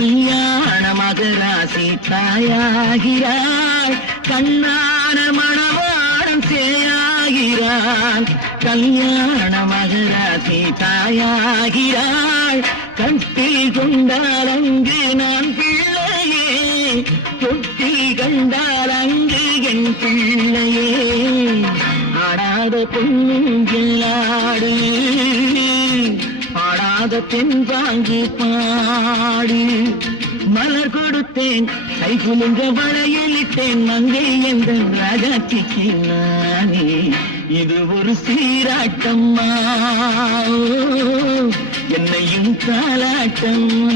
கல்யாண மகராசி தாயாகிறாள், கண்ணான மணவாளன் சேயாகிறாள். கல்யாண மகராசி தாயாகிறாள், கட்டில் கொண்டால் அங்கு நான் பிள்ளையே, தொட்டில் கண்டால் அங்கு என் பிள்ளையே. ஆடாத பொன்னுங்கில் ஆடு, பாடாத பெண் வாங்கி பாடு. மலர் கொடுத்தேன், கை குலுங்க வளையலிட்டேன், மங்கை என்ற ராஜாத்திக்கு நானே. இது ஒரு சீராட்டம்மா, என்னையும் தாலாட்டம்மா.